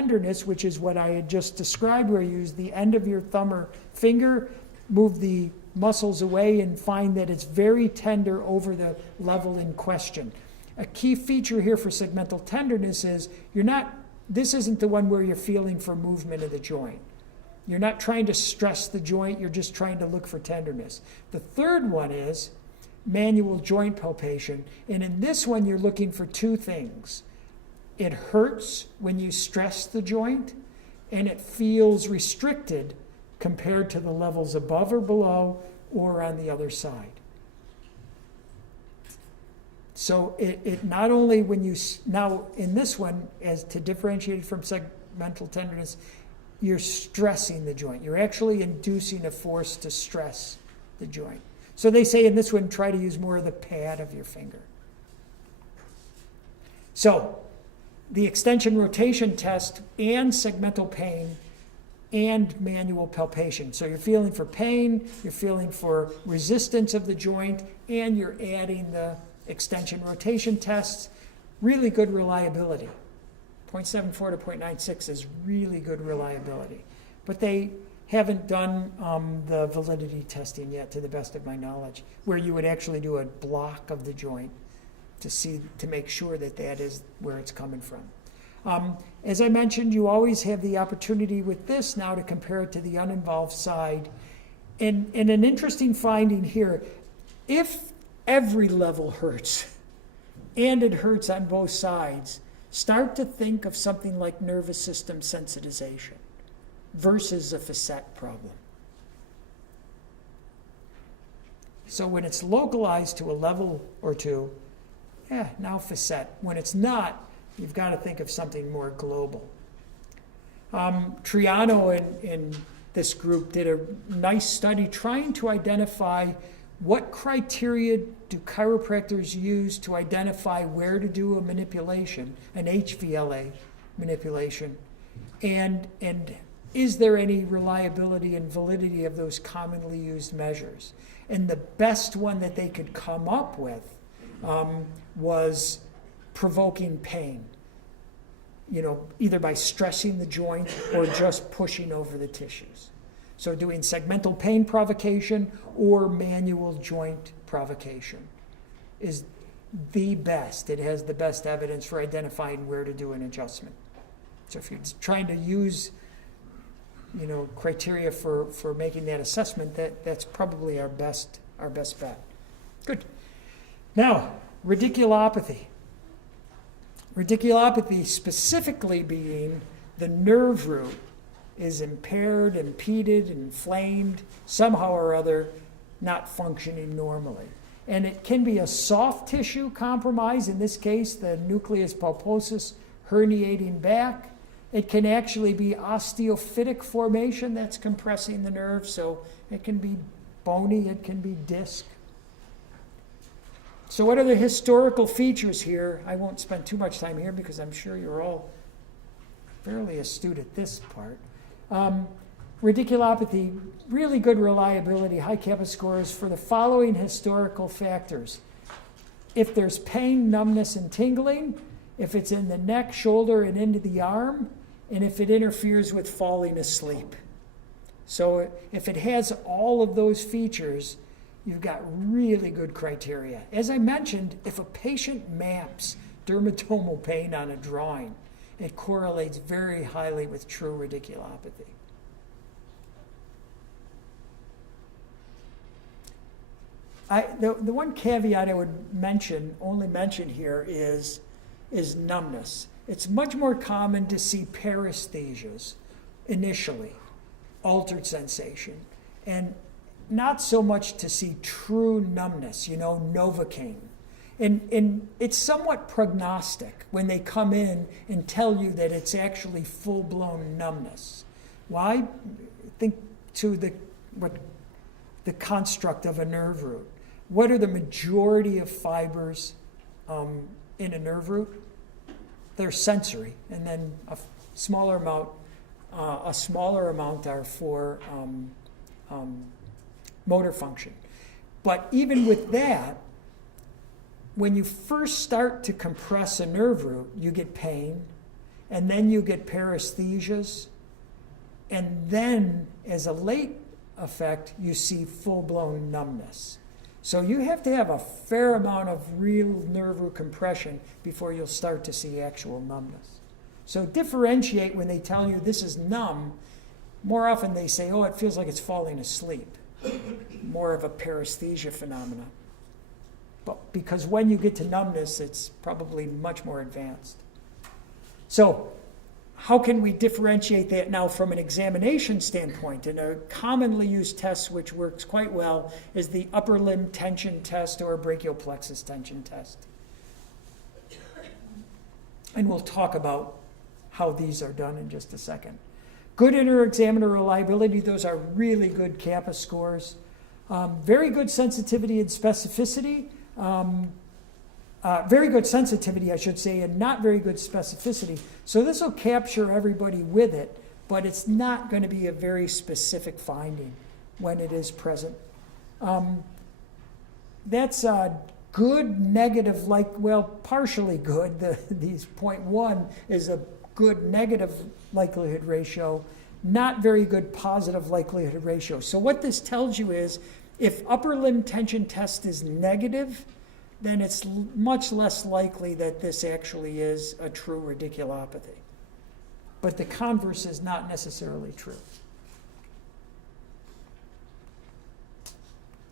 tenderness, which is what I had just described, where you use the end of your thumb or finger, move the muscles away and find that it's very tender over the level in question. A key feature here for segmental tenderness is this isn't the one where you're feeling for movement of the joint. You're not trying to stress the joint, you're just trying to look for tenderness. The third one is manual joint palpation, and in this one you're looking for two things. It hurts when you stress the joint, and it feels restricted compared to the levels above or below or on the other side. So it not only when you, now in this one, as to differentiate it from segmental tenderness, you're stressing the joint. You're actually inducing a force to stress the joint. So they say in this one, try to use more of the pad of your finger. So the extension rotation test and segmental pain and manual palpation. So you're feeling for pain, you're feeling for resistance of the joint, and you're adding the extension rotation tests. Really good reliability. 0.74 to 0.96 is really good reliability. But they haven't done the validity testing yet, to the best of my knowledge, where you would actually do a block of the joint to make sure that that is where it's coming from. As I mentioned, you always have the opportunity with this now to compare it to the uninvolved side. And an interesting finding here, if every level hurts, and it hurts on both sides, start to think of something like nervous system sensitization versus a facet problem. So when it's localized to a level or two, now facet. When it's not, you've got to think of something more global. Triano and this group did a nice study trying to identify what criteria do chiropractors use to identify where to do a manipulation, an HVLA manipulation, and is there any reliability and validity of those commonly used measures? And the best one that they could come up with was provoking pain, either by stressing the joint or just pushing over the tissues. So doing segmental pain provocation or manual joint provocation is the best. It has the best evidence for identifying where to do an adjustment. So if you're trying to use criteria for making that assessment, that's probably our best bet. Good. Now, radiculopathy. Radiculopathy specifically being the nerve root is impaired, impeded, inflamed, somehow or other not functioning normally. And it can be a soft tissue compromise, in this case the nucleus pulposus herniating back. It can actually be osteophytic formation that's compressing the nerve, so it can be bony, it can be disc. So what are the historical features here? I won't spend too much time here because I'm sure you're all fairly astute at this part. Radiculopathy, really good reliability, high kappa scores for the following historical factors. If there's pain, numbness, and tingling, if it's in the neck, shoulder, and into the arm, and if it interferes with falling asleep. So if it has all of those features, you've got really good criteria. As I mentioned, if a patient maps dermatomal pain on a drawing, it correlates very highly with true radiculopathy. The one caveat I would only mention here is numbness. It's much more common to see paresthesias initially, altered sensation, and not so much to see true numbness, Novocaine. And it's somewhat prognostic when they come in and tell you that it's actually full-blown numbness. Why? Think to the construct of a nerve root. What are the majority of fibers in a nerve root? They're sensory, and then a smaller amount are for motor function. But even with that, when you first start to compress a nerve root, you get pain, and then you get paresthesias, and then as a late effect, you see full-blown numbness. So you have to have a fair amount of real nerve root compression before you'll start to see actual numbness. So differentiate when they tell you this is numb. More often they say, oh, it feels like it's falling asleep. More of a paresthesia phenomenon. But because when you get to numbness, it's probably much more advanced. So how can we differentiate that now from an examination standpoint? And a commonly used test which works quite well is the upper limb tension test or brachial plexus tension test. And we'll talk about how these are done in just a second. Good inter-examiner reliability, those are really good CAPA scores. Very good sensitivity and specificity. Very good sensitivity, I should say, and not very good specificity. So this will capture everybody with it, but it's not going to be a very specific finding when it is present. That's good, negative, partially good. These 0.1 is a good negative likelihood ratio, not very good positive likelihood ratio. So what this tells you is if upper limb tension test is negative, then it's much less likely that this actually is a true radiculopathy. But the converse is not necessarily true.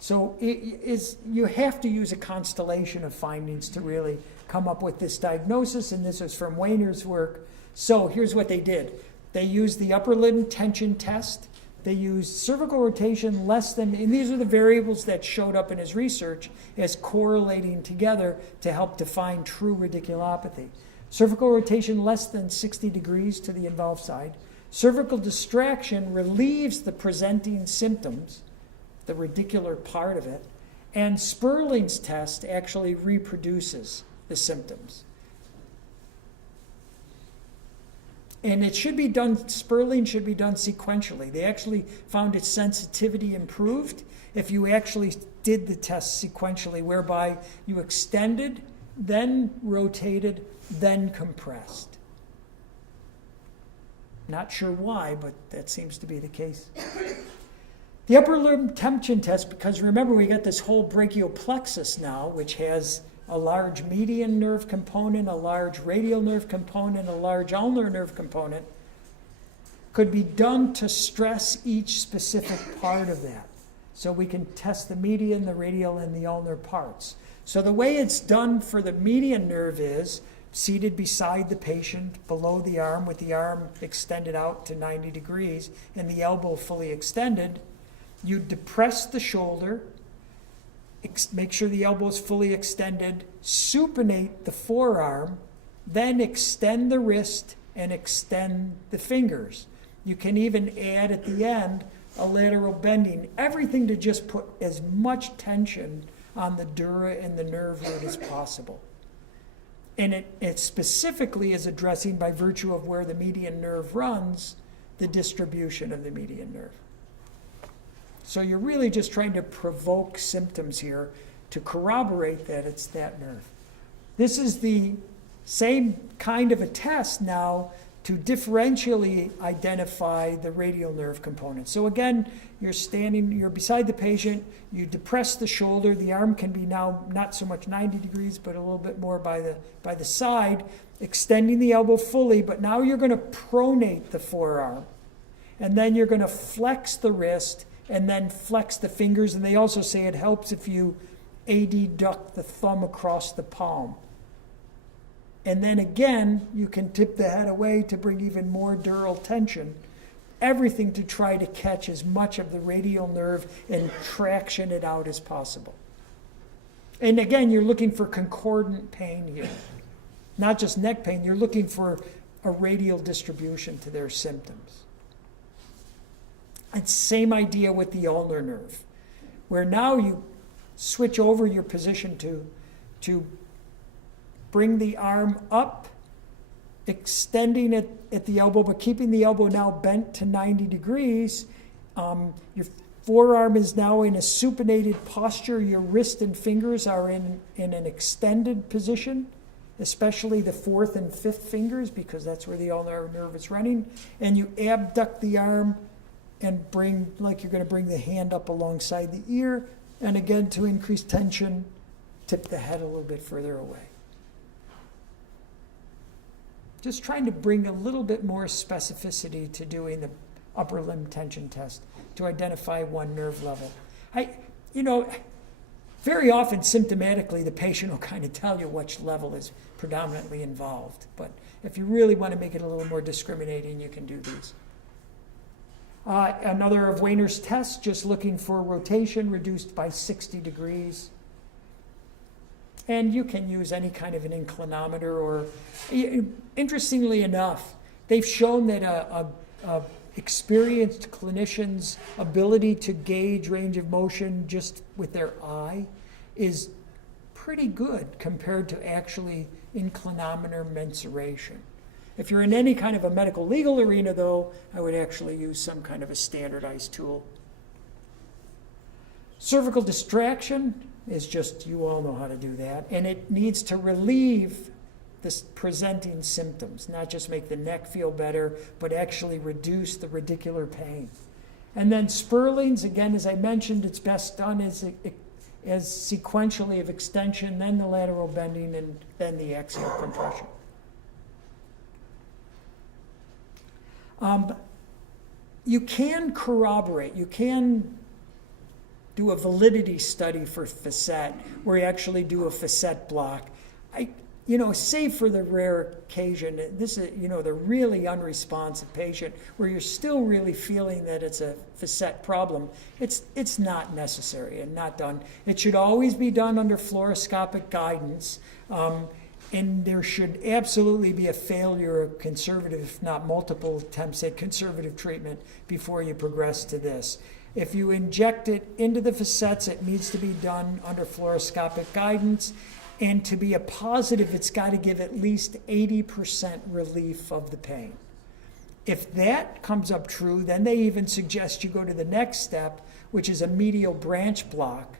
So you have to use a constellation of findings to really come up with this diagnosis, and this is from Wayner's work. So here's what they did. They used the upper limb tension test. They used cervical rotation less than, and these are the variables that showed up in his research as correlating together to help define true radiculopathy. Cervical rotation less than 60 degrees to the involved side. Cervical distraction relieves the presenting symptoms, the radicular part of it, and Sperling's test actually reproduces the symptoms. And it should be done, Sperling should be done sequentially. They actually found its sensitivity improved if you actually did the test sequentially, whereby you extended, then rotated, then compressed. Not sure why, but that seems to be the case. The upper limb tension test, because remember we got this whole brachial plexus now, which has a large median nerve component, a large radial nerve component, a large ulnar nerve component, could be done to stress each specific part of that. So we can test the median, the radial, and the ulnar parts. So the way it's done for the median nerve is seated beside the patient, below the arm, with the arm extended out to 90 degrees and the elbow fully extended. You depress the shoulder, make sure the elbow is fully extended, supinate the forearm, then extend the wrist and extend the fingers. You can even add at the end a lateral bending, everything to just put as much tension on the dura and the nerve root as possible. And it specifically is addressing, by virtue of where the median nerve runs, the distribution of the median nerve. So you're really just trying to provoke symptoms here to corroborate that it's that nerve. This is the same kind of a test now to differentially identify the radial nerve component. So again, you're beside the patient, you depress the shoulder, the arm can be now not so much 90 degrees, but a little bit more by the side, extending the elbow fully, but now you're going to pronate the forearm. And then you're going to flex the wrist and then flex the fingers. And they also say it helps if you adduct the thumb across the palm. And then again, you can tip the head away to bring even more dural tension. Everything to try to catch as much of the radial nerve and traction it out as possible. And again, you're looking for concordant pain here. Not just neck pain, you're looking for a radial distribution to their symptoms. And same idea with the ulnar nerve, where now you switch over your position to bring the arm up, extending it at the elbow, but keeping the elbow now bent to 90 degrees. Your forearm is now in a supinated posture. Your wrist and fingers are in an extended position. especially the fourth and fifth fingers, because that's where the ulnar nerve is running. And you abduct the arm and bring, like you're going to bring the hand up alongside the ear. And again, to increase tension, tip the head a little bit further away. Just trying to bring a little bit more specificity to doing the upper limb tension test to identify one nerve level. Very often symptomatically the patient will kind of tell you which level is predominantly involved. But if you really want to make it a little more discriminating, you can do these. Another of Wehner's tests, just looking for rotation reduced by 60 degrees. And you can use any kind of an inclinometer, or interestingly enough, they've shown that a experienced clinician's ability to gauge range of motion just with their eye is pretty good compared to actually inclinometer mensuration. If you're in any kind of a medical legal arena, though, I would actually use some kind of a standardized tool. Cervical distraction is just, you all know how to do that, and it needs to relieve the presenting symptoms, not just make the neck feel better, but actually reduce the radicular pain. And then Sperling's, again, as I mentioned, it's best done as sequentially of extension, then the lateral bending, and then the axial compression. You can corroborate, you can do a validity study for facet, where you actually do a facet block. Save for the rare occasion, this is, the really unresponsive patient where you're still really feeling that it's a facet problem, it's not necessary and not done. It should always be done under fluoroscopic guidance, and there should absolutely be a failure of conservative, if not multiple attempts at conservative treatment before you progress to this. If you inject it into the facets, it needs to be done under fluoroscopic guidance. And to be a positive, it's got to give at least 80% relief of the pain. If that comes up true, then they even suggest you go to the next step, which is a medial branch block.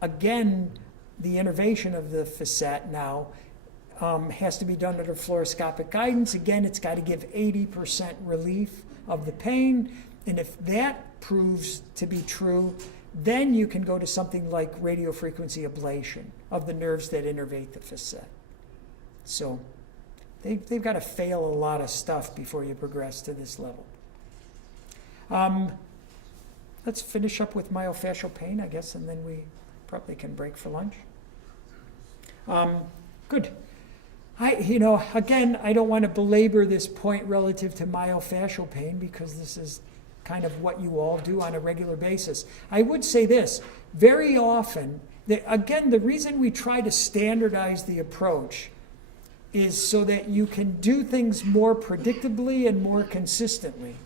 Again, the innervation of the facet now has to be done under fluoroscopic guidance. Again, it's got to give 80% relief of the pain. And if that proves to be true, then you can go to something like radiofrequency ablation of the nerves that innervate the facet. So they've got to fail a lot of stuff before you progress to this level. Let's finish up with myofascial pain, I guess, and then we probably can break for lunch. Good. Again, I don't want to belabor this point relative to myofascial pain because this is kind of what you all do on a regular basis. I would say this, very often, again, the reason we try to standardize the approach is so that you can do things more predictably and more consistently,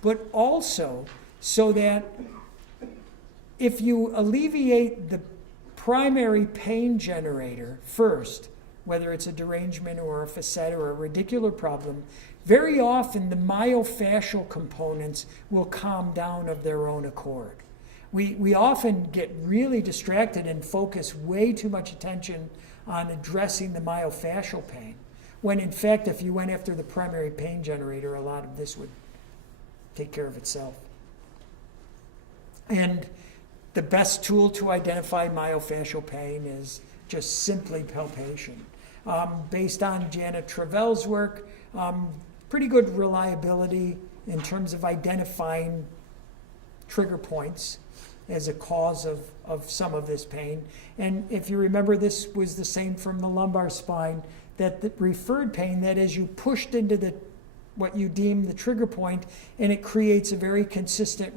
but also so that if you alleviate the primary pain generator first, whether it's a derangement or a facet or a radicular problem, very often the myofascial components will calm down of their own accord. We often get really distracted and focus way too much attention on addressing the myofascial pain, when in fact if you went after the primary pain generator, a lot of this would take care of itself. And the best tool to identify myofascial pain is just simply palpation. Based on Janet Travell's work, pretty good reliability in terms of identifying trigger points as a cause of some of this pain. And if you remember, this was the same from the lumbar spine, that the referred pain, that is, you pushed into what you deem the trigger point, and it creates a very consistent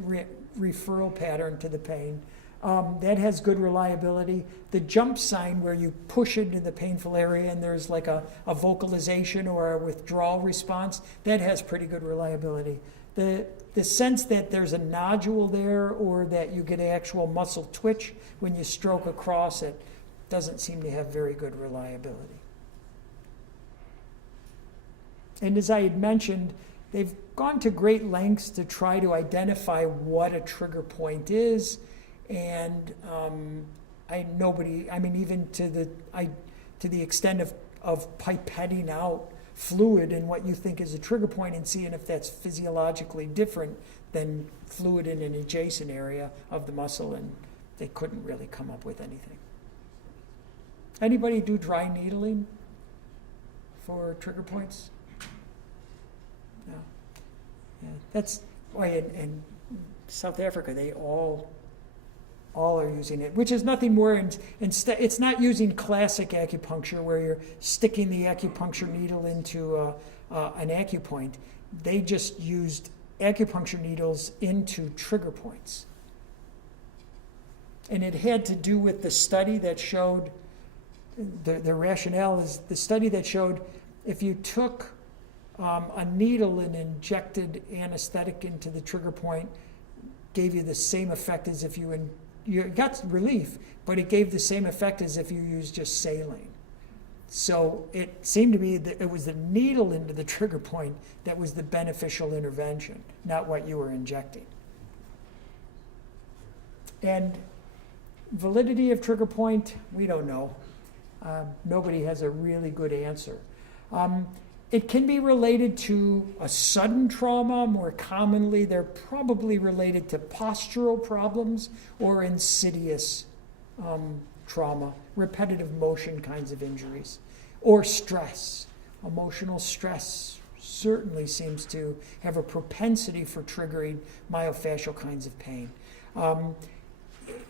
referral pattern to the pain. That has good reliability. The jump sign, where you push into the painful area and there's like a vocalization or a withdrawal response, that has pretty good reliability. The sense that there's a nodule there or that you get actual muscle twitch when you stroke across it doesn't seem to have very good reliability. And as I had mentioned, they've gone to great lengths to try to identify what a trigger point is. And even to the extent pipetting out fluid in what you think is a trigger point and seeing if that's physiologically different than fluid in an adjacent area of the muscle, and they couldn't really come up with anything. Anybody do dry needling for trigger points? No. Yeah, that's why in South Africa they all are using it, which is nothing more. Instead, it's not using classic acupuncture where you're sticking the acupuncture needle into an acupoint. They just used acupuncture needles into trigger points. And it had to do with the study that showed, the rationale is the study that showed if you took a needle and injected anesthetic into the trigger point, gave you the same effect as if you got relief, but it gave the same effect as if you used just saline. So it seemed to me that it was the needle into the trigger point that was the beneficial intervention, not what you were injecting. And validity of trigger point, we don't know. Nobody has a really good answer. It can be related to a sudden trauma. More commonly, they're probably related to postural problems or insidious trauma, repetitive motion kinds of injuries, or stress. Emotional stress certainly seems to have a propensity for triggering myofascial kinds of pain.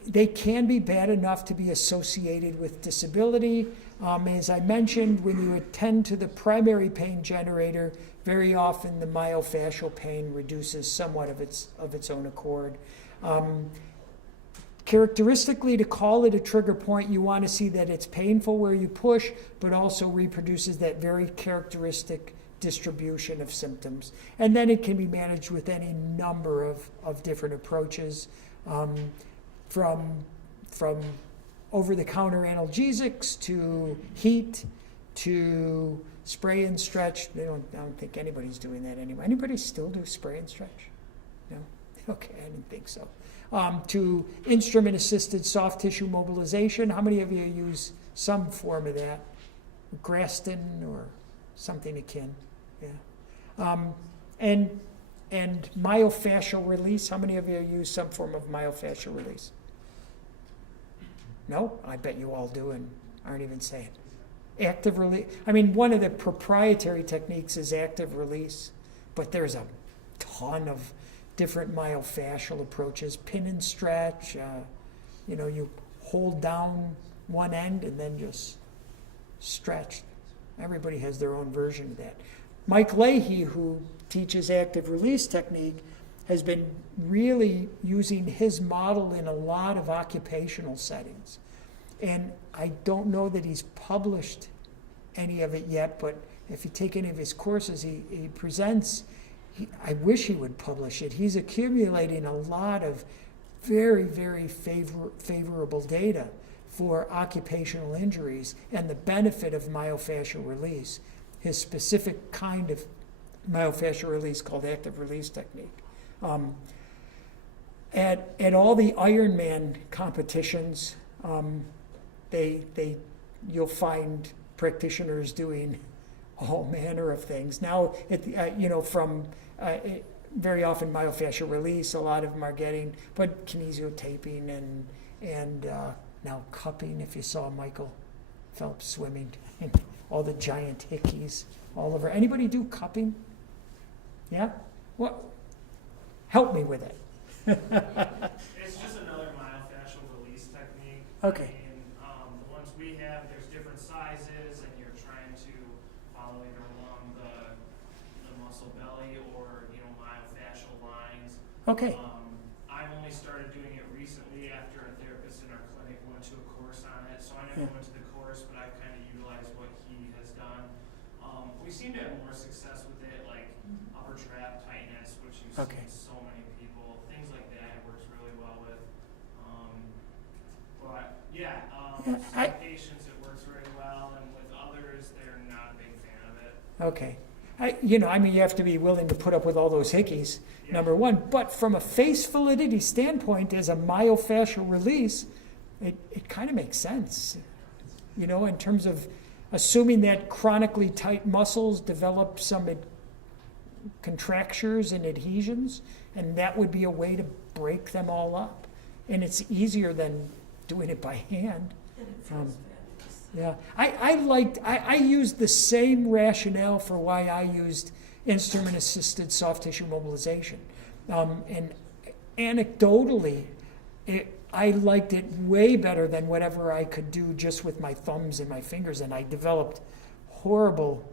They can be bad enough to be associated with disability. As I mentioned, when you attend to the primary pain generator, very often the myofascial pain reduces somewhat of its own accord. Characteristically, to call it a trigger point, you want to see that it's painful where you push, but also reproduces that very characteristic distribution of symptoms. And then it can be managed with any number of different approaches, from over-the-counter analgesics to heat to spray and stretch. I don't think anybody's doing that anymore. Anybody still do spray and stretch? No? Okay, I didn't think so. To instrument-assisted soft tissue mobilization. How many of you use some form of that? Graston or something akin? Yeah. And myofascial release. How many of you use some form of myofascial release? No? I bet you all do and aren't even saying. Active release. I mean, one of the proprietary techniques is active release, but there's a ton of different myofascial approaches. Pin and stretch. You hold down one end and then just stretch. Everybody has their own version of that. Mike Leahy, who teaches active release technique, has been really using his model in a lot of occupational settings. And I don't know that he's published any of it yet, but if you take any of his courses, he presents, I wish he would publish it. He's accumulating a lot of very, very favorable data for occupational injuries and the benefit of myofascial release, his specific kind of myofascial release called active release technique. At all the Ironman competitions, you'll find practitioners doing all manner of things. Now, very often myofascial release, a lot of them are getting, but kinesiotaping and now cupping. If you saw Michael Phelps swimming, all the giant hickeys all over. Anybody do cupping? Yeah? What? Help me with it. It's just another myofascial release technique. Okay. The ones we have, there's different sizes, and you're trying to follow either along the muscle belly or myofascial lines. Okay. I've only started doing it recently after a therapist in our clinic went to a course on it. So I never went to the course, but I've kind of utilized what he has done. We seem to have more success with it, like upper trap tightness, which you see so many people. Things like that it works really well with. Some patients it works very well, and with others they're not a big fan of it. Okay. You have to be willing to put up with all those hickeys, number one. But from a face validity standpoint, as a myofascial release, it kind of makes sense. In terms of assuming that chronically tight muscles develop some contractures and adhesions, and that would be a way to break them all up. And it's easier than doing it by hand. And it feels fabulous. Yeah, I used the same rationale for why I used instrument-assisted soft tissue mobilization. And anecdotally, I liked it way better than whatever I could do just with my thumbs and my fingers, and I developed horrible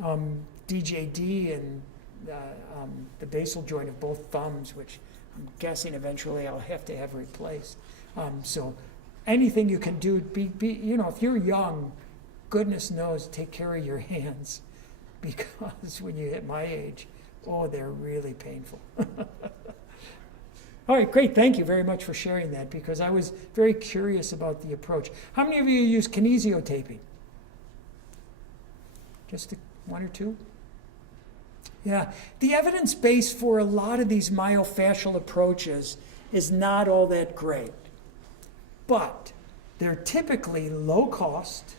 DJD and the basal joint of both thumbs, which I'm guessing eventually I'll have to have replaced. So anything you can do, if you're young, goodness knows, take care of your hands, because when you hit my age, they're really painful. All right, great. Thank you very much for sharing that, because I was very curious about the approach. How many of you use kinesiotaping? Just one or two? Yeah. The evidence base for a lot of these myofascial approaches is not all that great. But they're typically low cost,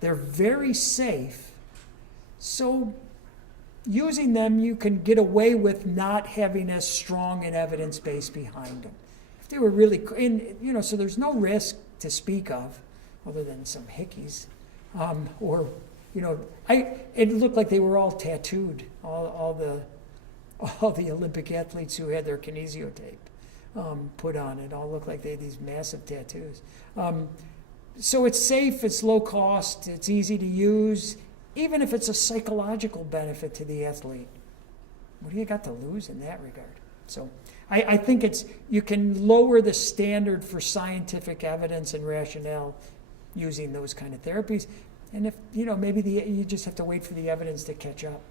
they're very safe, so using them, you can get away with not having as strong an evidence base behind them. If they were really, so there's no risk to speak of, other than some hickeys, it looked like they were all tattooed. All the Olympic athletes who had their kinesiotape put on, it all looked like they had these massive tattoos. So it's safe, it's low cost, it's easy to use. Even if it's a psychological benefit to the athlete, what do you got to lose in that regard? So I think you can lower the standard for scientific evidence and rationale using those kind of therapies. And if, maybe you just have to wait for the evidence to catch up.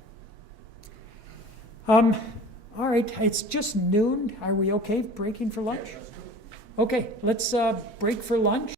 All right, it's just noon. Are we okay breaking for lunch? Okay, let's break for lunch.